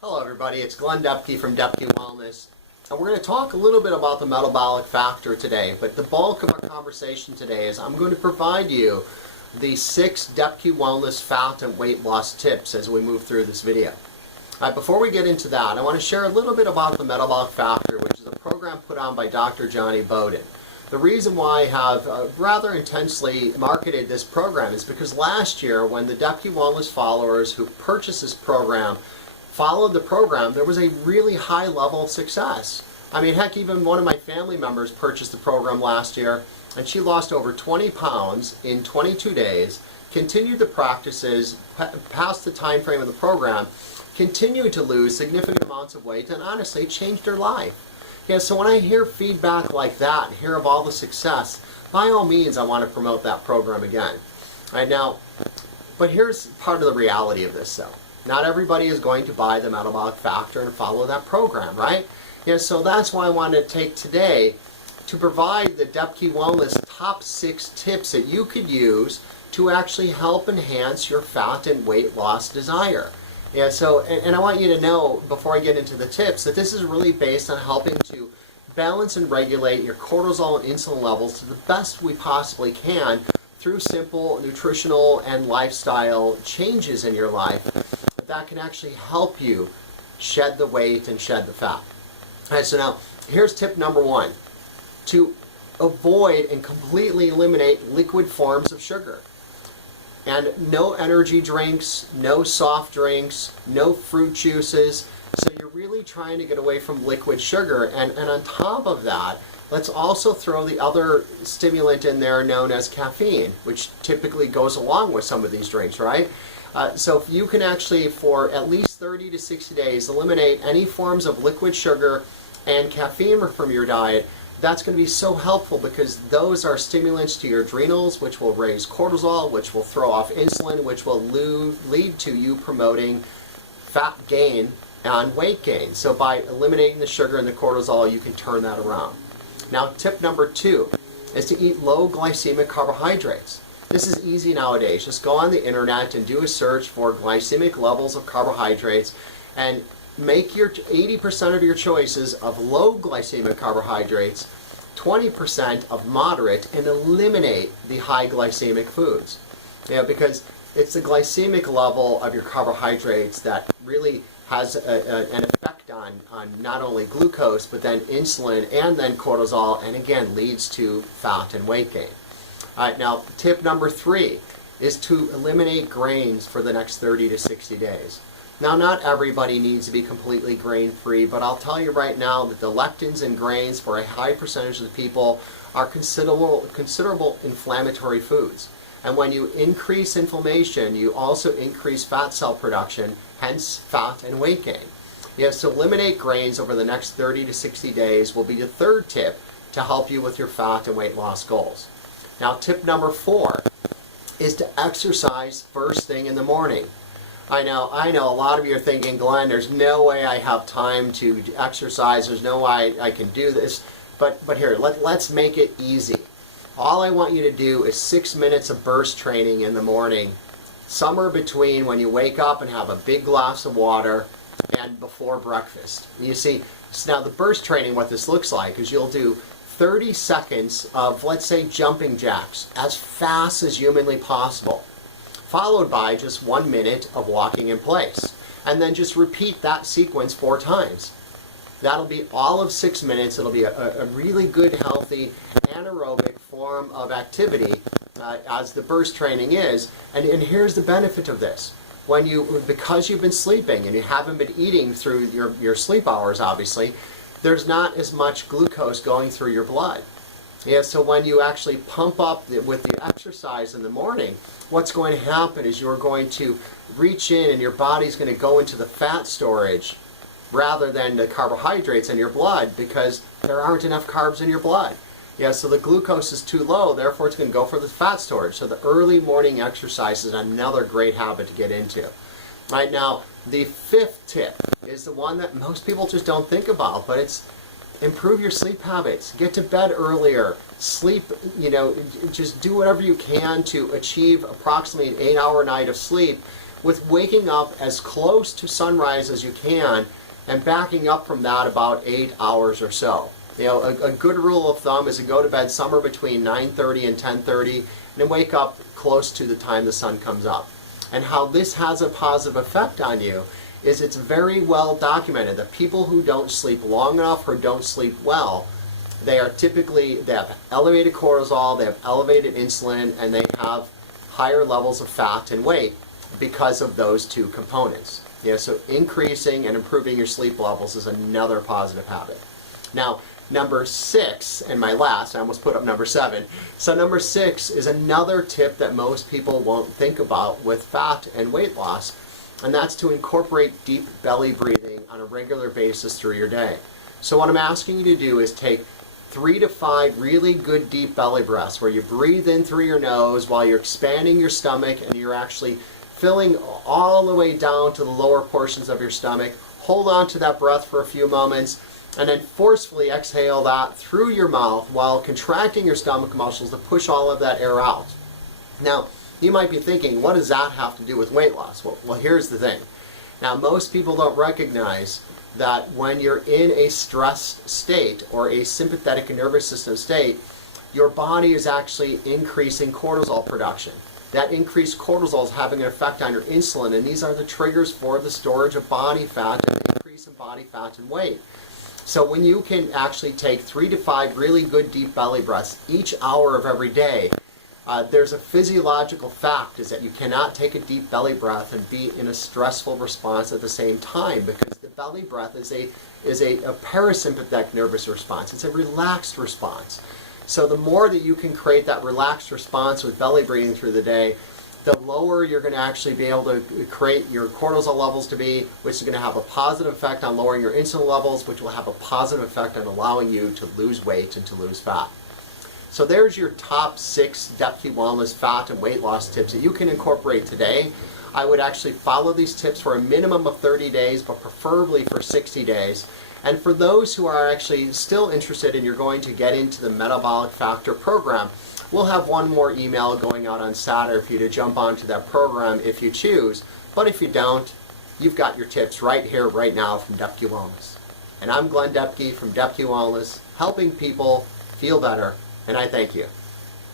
Hello everybody, it's Glenn Depke from Depke Wellness, and we're going to talk a little bit about the metabolic factor today, but the bulk of our conversation today is I'm going to provide you the 6 Depke Wellness fat and weight loss tips as we move through this video. Before we get into that, I want to share a little bit about the metabolic factor, which is a program put on by Dr. Johnny Bowden. The reason why I have rather intensely marketed this program is because last year when the Depke Wellness followers who purchased this program followed the program, there was a really high level of success. I mean, heck, even one of my family members purchased the program last year, and she lost over 20 pounds in 22 days, continued the practices past the time frame of the program, continued to lose significant amounts of weight, and honestly changed her life. Yeah, so when I hear feedback like that, hear of all the success, by all means I want to promote that program again. Right now, but here's part of the reality of this though. Not everybody is going to buy the metabolic factor and follow that program, right? Yeah, so that's why I wanted to take today to provide the Depke Wellness top 6 tips that you could use to actually help enhance your fat and weight loss desire. Yeah, so, and I want you to know, before I get into the tips, that this is really based on helping to balance and regulate your cortisol and insulin levels to the best we possibly can through simple nutritional and lifestyle changes in your life that can actually help you shed the weight and shed the fat. All right, so now, here's tip number 1. To avoid and completely eliminate liquid forms of sugar. And no energy drinks, no soft drinks, no fruit juices. So you're really trying to get away from liquid sugar. And on top of that, let's also throw the other stimulant in there known as caffeine, which typically goes along with some of these drinks, right? So if you can actually, for at least 30 to 60 days, eliminate any forms of liquid sugar and caffeine from your diet, that's going to be so helpful because those are stimulants to your adrenals, which will raise cortisol, which will throw off insulin, which will lead to you promoting fat gain and weight gain. So by eliminating the sugar and the cortisol, you can turn that around. Now, tip number 2 is to eat low glycemic carbohydrates. This is easy nowadays. Just go on the internet and do a search for glycemic levels of carbohydrates and make your 80% of your choices of low glycemic carbohydrates, 20% of moderate, and eliminate the high glycemic foods. You know, because it's the glycemic level of your carbohydrates that really has an effect on not only glucose, but then insulin and then cortisol, and again leads to fat and weight gain. All right, now tip number 3 is to eliminate grains for the next 30 to 60 days. Now, not everybody needs to be completely grain-free, but I'll tell you right now that the lectins in grains for a high percentage of the people are considerable inflammatory foods. And when you increase inflammation, you also increase fat cell production, hence fat and weight gain. Yes, so eliminate grains over the next 30 to 60 days will be the 3rd tip to help you with your fat and weight loss goals. Now, tip number 4 is to exercise first thing in the morning. I know a lot of you are thinking, Glenn, there's no way I have time to exercise, there's no way I can do this, but here, let's make it easy. All I want you to do is 6 minutes of burst training in the morning, somewhere between when you wake up and have a big glass of water and before breakfast. You see, so now the burst training, what this looks like is you'll do 30 seconds of, let's say, jumping jacks as fast as humanly possible, followed by just 1 minute of walking in place. And then just repeat that sequence 4 times. That'll be all of 6 minutes. It'll be a really good, healthy, anaerobic form of activity as the burst training is. And here's the benefit of this. Because you've been sleeping and you haven't been eating through your sleep hours, obviously, there's not as much glucose going through your blood. Yeah, so when you actually pump up with the exercise in the morning, what's going to happen is you're going to reach in and your body's going to go into the fat storage rather than the carbohydrates in your blood because there aren't enough carbs in your blood. Yeah, so the glucose is too low, therefore it's going to go for the fat storage. So the early morning exercise is another great habit to get into. Right now, the 5th tip is the one that most people just don't think about, but it's improve your sleep habits. Get to bed earlier. Sleep, just do whatever you can to achieve approximately an 8-hour night of sleep with waking up as close to sunrise as you can and backing up from that about 8 hours or so. You know, a good rule of thumb is to go to bed somewhere between 9:30 and 10:30 and then wake up close to the time the sun comes up. And how this has a positive effect on you is it's very well documented that people who don't sleep long enough or don't sleep well, they have elevated cortisol, they have elevated insulin, and they have higher levels of fat and weight because of those two components. So increasing and improving your sleep levels is another positive habit. Now, number 6, and my last, I almost put up number 7. So number 6 is another tip that most people won't think about with fat and weight loss, and that's to incorporate deep belly breathing on a regular basis through your day. So what I'm asking you to do is take 3 to 5 really good deep belly breaths where you breathe in through your nose while you're expanding your stomach and you're actually filling all the way down to the lower portions of your stomach. Hold on to that breath for a few moments and then forcefully exhale that through your mouth while contracting your stomach muscles to push all of that air out. Now, you might be thinking, what does that have to do with weight loss? Well, here's the thing. Now, most people don't recognize that when you're in a stressed state or a sympathetic nervous system state, your body is actually increasing cortisol production. That increased cortisol is having an effect on your insulin, and these are the triggers for the storage of body fat and the increase in body fat and weight. So when you can actually take 3 to 5 really good deep belly breaths each hour of every day, there's a physiological fact is that you cannot take a deep belly breath and be in a stressful response at the same time, because the belly breath is a parasympathetic nervous response. It's a relaxed response. So the more that you can create that relaxed response with belly breathing through the day, the lower you're going to actually be able to create your cortisol levels to be, which is going to have a positive effect on lowering your insulin levels, which will have a positive effect on allowing you to lose weight and to lose fat. So there's your top 6 Depke Wellness fat and weight loss tips that you can incorporate today. I would actually follow these tips for a minimum of 30 days, but preferably for 60 days. And for those who are actually still interested and you're going to get into the Metabolic Factor program, we'll have one more email going out on Saturday for you to jump onto that program if you choose. But if you don't, you've got your tips right here, right now from Depke Wellness. And I'm Glenn Depke from Depke Wellness, helping people feel better, and I thank you.